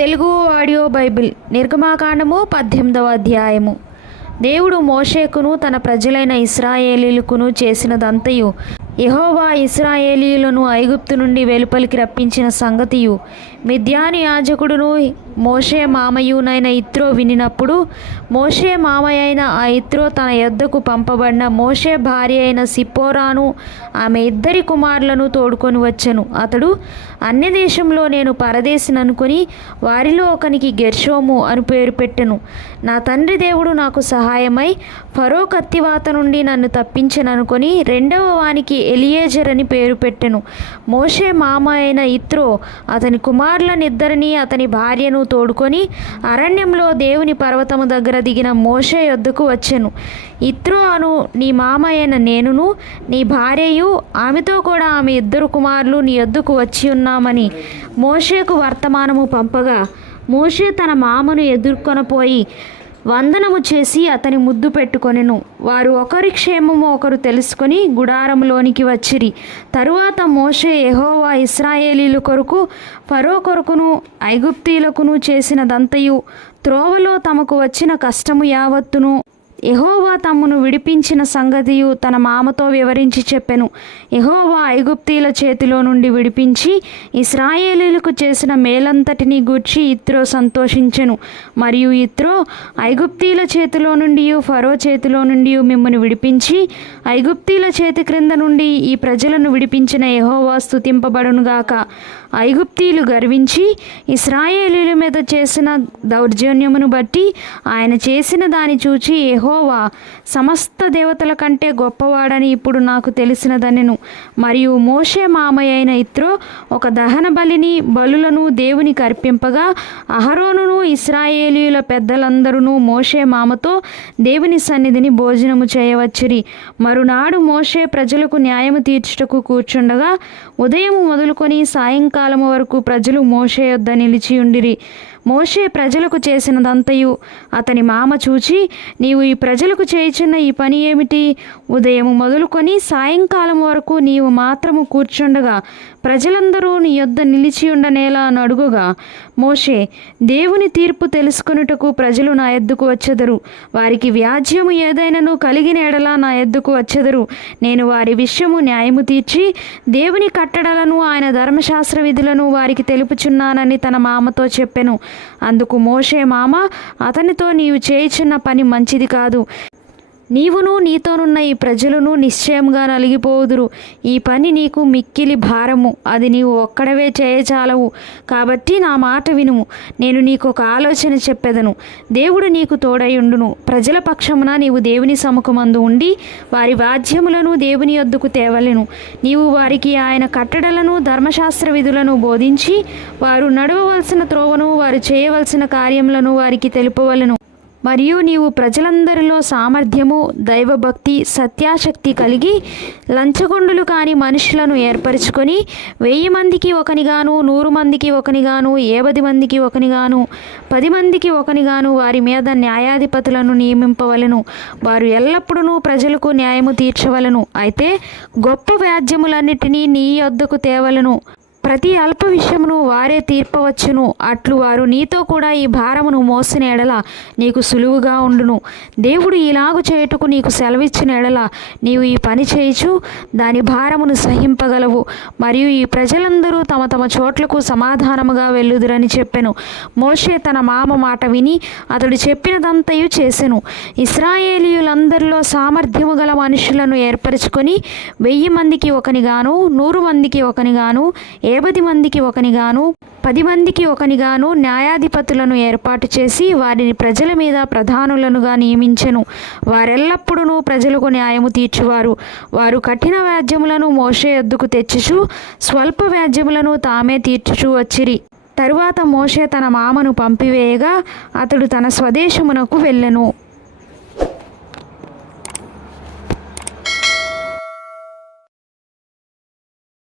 Telugu audio Bible నిర్గమాకాండము పద్దెనిమిదవ అధ్యాయము. దేవుడు మోషేకును తన ప్రజలైన ఇస్రాయేలీలకును చేసినదంతయు యహోవా ఇస్రాయేలీలను ఐగుప్తు నుండి వెలుపలికి రప్పించిన సంగతియు మిద్యాని యాజకుడును మోషే మామయ్యునైన ఇత్రో వినినప్పుడు మోషే మామయ్య అయిన ఆ ఇత్రో తన యొద్దకు పంపబడిన మోషే భార్య అయిన సిప్పోరాను ఆమె ఇద్దరి కుమారులను తోడుకొని వచ్చెను. అతడు అన్య దేశంలో నేను పరదేశిననుకొని వారిలో ఒకనికి గెర్షోము అని పేరు పెట్టెను. నా తండ్రి దేవుడు నాకు సహాయమై ఫరో కత్తివాత నుండి నన్ను తప్పించననుకొని రెండవ వానికి ఎలియేజర్ అని పేరు పెట్టెను. మోషే మామ అయిన ఇత్రో అతని కుమారులనిద్దరిని అతని భార్యను తోడుకొని అరణ్యంలో దేవుని పర్వతము దగ్గర దిగిన మోషే యొద్దకు వచ్చెను. ఇత్రో అను నీ మామ అయిన నేనును నీ భార్యయు ఆమెతో కూడా ఆమె ఇద్దరు కుమారులు నీ యొద్దకు వచ్చి ఉన్నామని మోషేకు వర్తమానము పంపగా మోషే తన మామను ఎదుర్కొనపోయి వందనము చేసి అతని ముద్దు పెట్టుకొనెను. వారు ఒకరి క్షేమము ఒకరు తెలుసుకొని గుడారంలోనికి వచ్చిరి. తరువాత మోషే ఎహోవా ఇస్రాయేలీల కొరకు ఫరో కొరకును ఐగుప్తీయులకును చేసినదంతయు. త్రోవలో తమకు వచ్చిన కష్టము యావత్తును ఎహోవా తమ్మును విడిపించిన సంగతియు తన మామతో వివరించి చెప్పెను. ఎహోవా ఐగుప్తీల చేతిలో నుండి విడిపించి ఇస్రాయేలీలకు చేసిన మేలంతటిని గూర్చి ఇత్రో సంతోషించెను. మరియు ఇత్రో ఐగుప్తీల చేతిలో నుండి ఫరో చేతిలో నుండి మిమ్మల్ని విడిపించి ఐగుప్తీల చేతి క్రింద నుండి ఈ ప్రజలను విడిపించిన ఎహోవా స్థుతింపబడునుగాక ఐగుప్తీలు గర్వించి ఇస్రాయేలీల మీద చేసిన దౌర్జన్యమును బట్టి ఆయన చేసిన దాని చూచి యహోవా సమస్త దేవతల కంటే గొప్పవాడని ఇప్పుడు నాకు తెలిసినదనెను. మరియు మోషే మామయ్య అయిన ఇత్రో ఒక దహన బలిని బలులను దేవునికి అర్పింపగా అహరోనును ఇస్రాయేలీయుల పెద్దలందరూ మోషే మామతో దేవుని సన్నిధిని భోజనము చేయవచ్చిరి. మరునాడు మోషే ప్రజలకు న్యాయము తీర్చుటకు కూర్చుండగా ఉదయం మొదలుకొని సాయంకాలము వరకు ప్రజలు మోషే యొద్ద నిలిచి ఉండిరి మోషే ప్రజలకు చేసినదంతయు. అతని మామ చూచి నీవు ఈ ప్రజలకు చేయుచున్న ఈ పని ఏమిటి? ఉదయం మొదలుకొని సాయంకాలం వరకు నీవు మాత్రము కూర్చుండగా ప్రజలందరూ నీ యొద్ద నిలిచి ఉండనేలా అని అడుగుగా మోషే దేవుని తీర్పు తెలుసుకొనుటకు ప్రజలు నా ఎద్దుకు వచ్చెదరు. వారికి వ్యాజ్యము ఏదైనాను కలిగిన ఎడలా నా ఎద్దుకు వచ్చెదరు. నేను వారి విషయము న్యాయము తీర్చి దేవుని కట్టడలను ఆయన ధర్మశాస్త్ర విధులను వారికి తెలుపుచున్నానని తన మామతో చెప్పెను. అందుకు మోషే మామ అతనితో నీవు చేయుచున్న పని మంచిది కాదు. నీవును నీతోనున్న ఈ ప్రజలను నిశ్చయంగా నలిగిపోదురు. ఈ పని నీకు మిక్కిలి భారము. అది నీవు ఒక్కడవే చేయచాలవు. కాబట్టి నా మాట వినుము. నేను నీకు ఒక ఆలోచన చెప్పెదను. దేవుడు నీకు తోడయుండును ప్రజల పక్షమున నీవు దేవుని సముఖమందు ఉండి వారి వాద్యములను దేవుని యొద్దకు తేవలెను. నీవు వారికి ఆయన కట్టడలను ధర్మశాస్త్ర విధులను బోధించి వారు నడవవలసిన త్రోవను వారు చేయవలసిన కార్యములను వారికి తెలుపవలను. మరియు నీవు ప్రజలందరిలో సామర్థ్యము దైవభక్తి సత్యాశక్తి కలిగి లంచగొండులు కాని మనుషులను ఏర్పరచుకొని వెయ్యి మందికి ఒకనిగాను నూరు మందికి ఒకనిగాను ఏబది మందికి ఒకనిగాను పది మందికి ఒకనిగాను వారి మీద న్యాయాధిపతులను నియమింపవలెను. వారు ఎల్లప్పుడూ ప్రజలకు న్యాయము తీర్చవలను. అయితే గొప్ప వ్యాజ్యములన్నిటినీ నీ యొద్దకు తేవలను. ప్రతి అల్ప విషయమును వారే తీర్పవచ్చును. అట్లు వారు నీతో కూడా ఈ భారమును మోసిన ఎడల నీకు సులువుగా ఉండును. దేవుడు ఇలాగు చేయుటకు నీకు సెలవిచ్చిన ఎడల నీవు ఈ పని చేయుచు దాని భారమును సహింపగలవు. మరియు ఈ ప్రజలందరూ తమ తమ చోట్లకు సమాధానముగా వెళ్ళుదురని చెప్పెను. మోషే తన మామ మాట విని అతడు చెప్పినదంతయు చేసెను. ఇస్రాయేలీయులందరిలో సామర్థ్యము గల మనుషులను ఏర్పరచుకొని వెయ్యి మందికి ఒకనిగాను నూరు మందికి ఒకనిగాను ఏబది మందికి ఒకనిగాను పది మందికి ఒకనిగాను న్యాయాధిపతులను ఏర్పాటు చేసి వారిని ప్రజల మీద ప్రధానులనుగా నియమించెను. వారెల్లప్పుడూ ప్రజలకు న్యాయము తీర్చువారు. వారు కఠిన వ్యాజ్యములను మోషే ఎద్దుకు తెచ్చుచు స్వల్ప వ్యాజ్యములను తామే తీర్చుచూ వచ్చిరి. తరువాత మోషే తన మామను పంపివేయగా అతడు తన స్వదేశమునకు వెళ్ళెను.